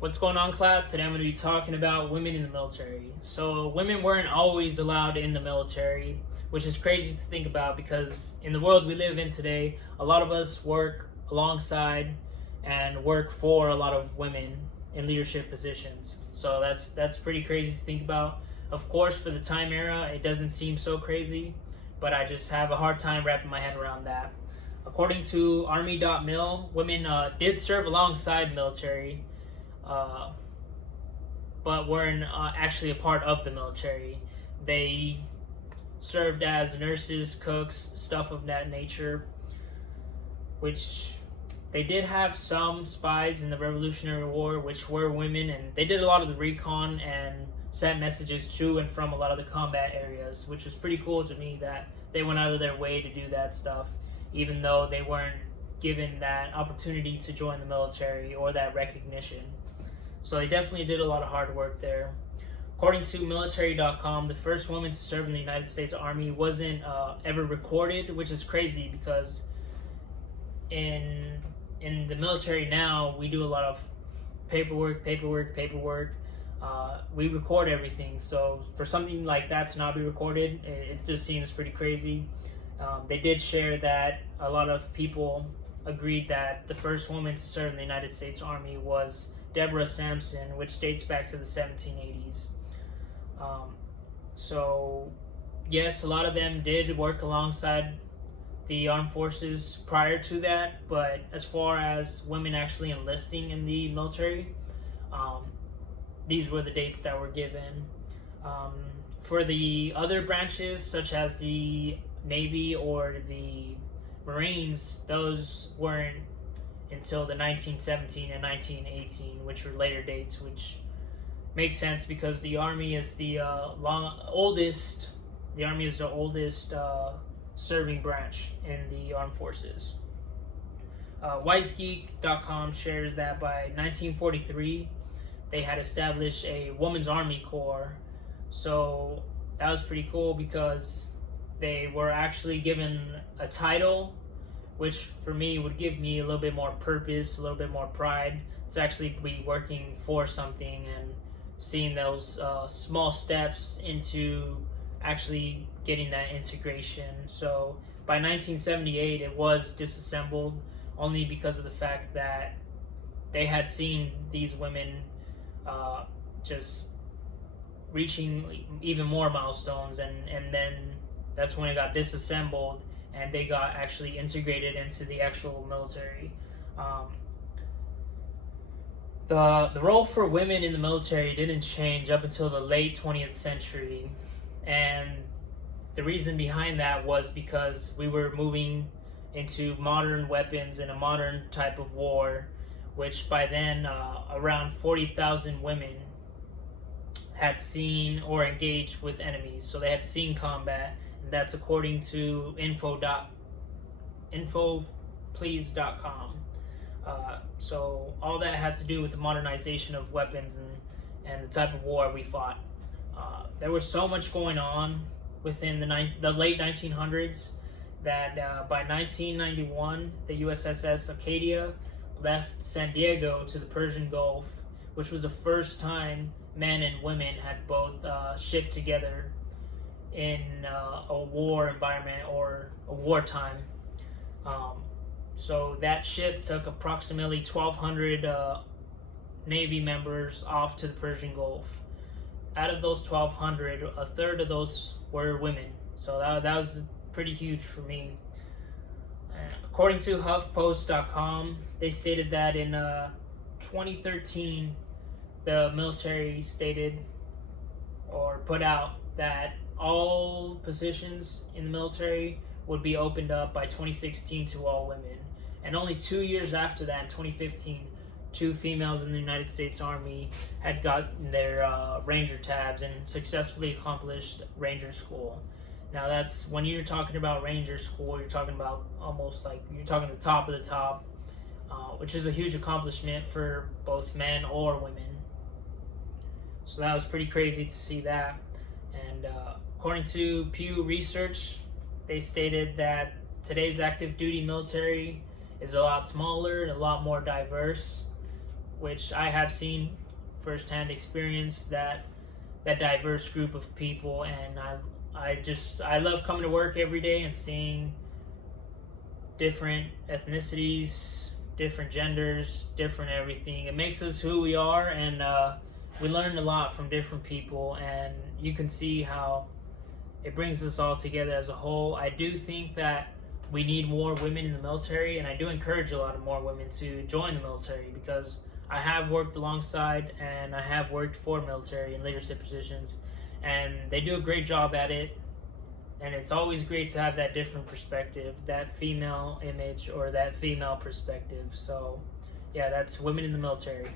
What's going on, class? Today I'm going to be talking about women in the military. So women weren't always allowed in the military, which is crazy to think about because in the world we live in today, a lot of us work alongside and work for a lot of women in leadership positions. So that's pretty crazy to think about. Of course, for the time era, it doesn't seem so crazy, but I just have a hard time wrapping my head around that. According to Army.mil, women did serve alongside military, uh, but weren't actually a part of the military. They served as nurses, cooks, stuff of that nature, which they did have some spies in the Revolutionary War, which were women, and they did a lot of the recon and sent messages to and from a lot of the combat areas, which was pretty cool to me that they went out of their way to do that stuff, even though they weren't given that opportunity to join the military or that recognition. So they definitely did a lot of hard work there. According to military.com, the first woman to serve in the United States Army wasn't ever recorded, which is crazy because in the military now we do a lot of paperwork. We record everything, so for something like that to not be recorded, it just seems pretty crazy. They did share that a lot of people agreed that the first woman to serve in the United States Army was Deborah Sampson, which dates back to the 1780s. So yes, a lot of them did work alongside the armed forces prior to that, but as far as women actually enlisting in the military, these were the dates that were given. For the other branches, such as the Navy or the Marines, those weren't until the 1917 and 1918, which were later dates, which makes sense because the Army is the oldest. The Army is the oldest serving branch in the armed forces. WiseGeek.com shares that by 1943, they had established a Women's Army Corps. So that was pretty cool because they were actually given a title, which for me would give me a little bit more purpose, a little bit more pride to actually be working for something and seeing those small steps into actually getting that integration. So by 1978, it was disassembled only because of the fact that they had seen these women just reaching even more milestones, and then that's when it got disassembled and they got actually integrated into the actual military. The role for women in the military didn't change up until the late 20th century, and the reason behind that was because we were moving into modern weapons and a modern type of war, which by then around 40,000 women had seen or engaged with enemies. So they had seen combat, and that's according to infoplease.com. So all that had to do with the modernization of weapons and the type of war we fought. There was so much going on within the late 1900s that by 1991, the USS Acadia left San Diego to the Persian Gulf, which was the first time men and women had both shipped together in a war environment or a wartime. So that ship took approximately 1,200 Navy members off to the Persian Gulf. Out of those 1,200, a third of those were women. So that was pretty huge for me. According to HuffPost.com, they stated that in 2013, the military stated or put out that all positions in the military would be opened up by 2016 to all women. And only 2 years after that, in 2015, 2 females in the United States Army had gotten their Ranger tabs and successfully accomplished Ranger School. Now that's, when you're talking about Ranger School, you're talking about almost like, you're talking the top of the top, which is a huge accomplishment for both men or women. So that was pretty crazy to see that. And according to Pew Research, they stated that today's active duty military is a lot smaller and a lot more diverse. which I have seen firsthand experience that diverse group of people, and I love coming to work every day and seeing different ethnicities, different genders, different everything. It makes us who we are, and we learn a lot from different people, and you can see how it brings us all together as a whole. I do think that we need more women in the military, and I do encourage a lot of more women to join the military, because I have worked alongside and I have worked for military in leadership positions, and they do a great job at it. And it's always great to have that different perspective, that female image or that female perspective. So, yeah, that's women in the military.